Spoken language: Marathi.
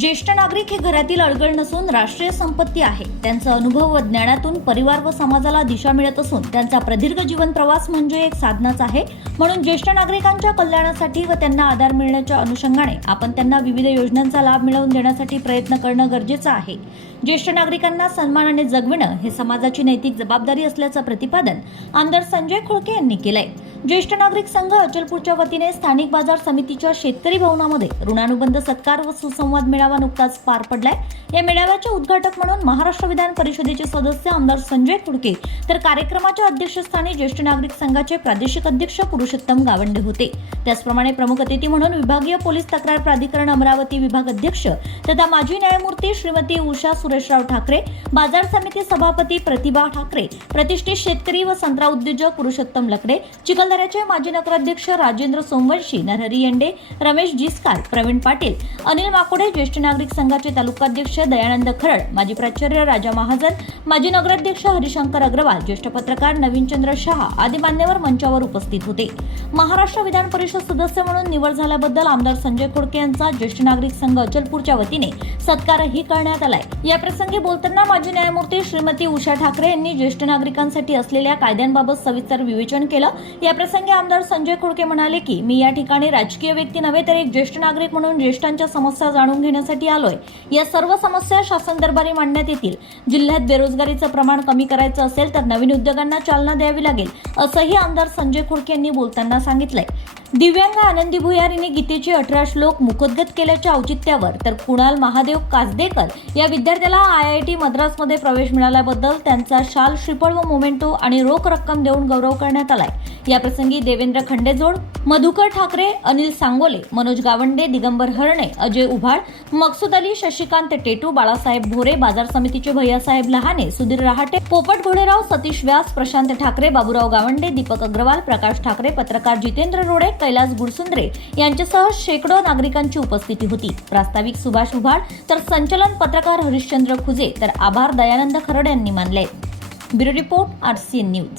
ज्येष्ठ नागरिक हे घरातील अडगळ नसून राष्ट्रीय संपत्ती आहे. त्यांचा अनुभव व ज्ञानातून परिवार व समाजाला दिशा मिळत असून त्यांचा प्रदीर्घ जीवन प्रवास म्हणजे एक साधनाच आहे. म्हणून ज्येष्ठ नागरिकांच्या कल्याणासाठी व त्यांना आधार मिळण्याच्या अनुषंगाने आपण त्यांना विविध योजनांचा लाभ मिळवून देण्यासाठी प्रयत्न करणं गरजेचं आहे. ज्येष्ठ नागरिकांना सन्मानाने जगविणं हे समाजाची नैतिक जबाबदारी असल्याचं प्रतिपादन आमदार संजय खोळके यांनी केलंय. ज्येष्ठ नागरिक संघ अचलपूरच्या वतीने स्थानिक बाजार समितीच्या शेतकरी भवनामध्ये ऋणानुबंध सत्कार व सुसंवाद मेळावा नुकताच पार पडलाय. या मेळाव्याचे उद्घाटक म्हणून महाराष्ट्र विधान परिषदेचे सदस्य आमदार संजय कुडके तर कार्यक्रमाच्या अध्यक्षस्थानी ज्येष्ठ नागरिक संघाचे प्रादेशिक अध्यक्ष पुरुषोत्तम गावंडे होते. त्याचप्रमाणे प्रमुख अतिथी म्हणून विभागीय पोलीस तक्रार प्राधिकरण अमरावती विभाग अध्यक्ष तथा माजी न्यायमूर्ती श्रीमती उषा सुरेशराव ठाकरे बाजार समिती सभापती प्रतिभा ठाकरे प्रतिष्ठित शेतकरी व संत्रा उद्योजक पुरुषोत्तम लकडे चिखल चिखलदऱ्याचे माजी नगराध्यक्ष राजेंद्र सोमवंशी नरहरी येंडे रमेश जिस्कार प्रवीण पाटील अनिल माकोडे ज्येष्ठ नागरिक संघाचे तालुकाध्यक्ष दयानंद खरड माजी प्राचार्य राजा महाजन माजी नगराध्यक्ष हरिशंकर अग्रवाल ज्येष्ठ पत्रकार नवीनचंद्र शहा आदी मान्यवर मंचावर उपस्थित होते. महाराष्ट्र विधान परिषद सदस्य म्हणून निवड झाल्याबद्दल आमदार संजय खोडके यांचा ज्येष्ठ नागरिक संघ अचलपूरच्या वतीने सत्कारही करण्यात आलाय. या प्रसंगी बोलताना माजी न्यायमूर्ती श्रीमती उषा ठाकरे यांनी ज्येष्ठ नागरिकांसाठी असलेल्या कायद्यांबाबत सविस्तर विवेचन केलं. या प्रसंगी आमदार संजय खोडके म्हणाले की मी या ठिकाणी राजकीय व्यक्ती नव्हे तर एक ज्येष्ठ नागरिक म्हणून ज्येष्ठांच्या समस्या जाणून घेण्यासाठी आलोय. या सर्व समस्या शासन दरबारी मांडण्यात येतील. जिल्ह्यात बेरोजगारीचं प्रमाण कमी करायचं असेल तर नवीन उद्योगांना चालना द्यावी लागेल असंही आमदार संजय खोडके यांनी बोलताना सांगितलंय. दिव्यांग आनंदी भुयारीने गीतेचे अठरा श्लोक मुखोद्गत केल्याच्या औचित्यावर तर कुणाल महादेव कासदेकर या विद्यार्थ्याला आय आय टी मद्रासमध्ये प्रवेश मिळाल्याबद्दल त्यांचा शाल श्रीफळ व मोमेंटो आणि रोख रक्कम देऊन गौरव करण्यात आलाय. याप्रसंगी देवेंद्र खंडेजोड मधुकर ठाकरे अनिल सांगोले मनोज गावंडे दिगंबर हरणे अजय उभाड मकसूद अली शशिकांत टेटू बाळासाहेब भोरे बाजार समितीचे भैयासाहेब लहाने सुधीर रहाटे पोपट घोडेराव सतीश व्यास प्रशांत ठाकरे बाबूराव गावंडे दीपक अग्रवाल प्रकाश ठाकरे पत्रकार जितेंद्र रोडे कैलास गुडसुंद्रे यांच्यासह शेकडो नागरिकांची उपस्थिती होती. प्रास्ताविक सुभाष उभाड तर संचलन पत्रकार हरिश्चंद्र खुजे तर आभार दयानंद खरड यांनी मानले. Bureau report RCN news.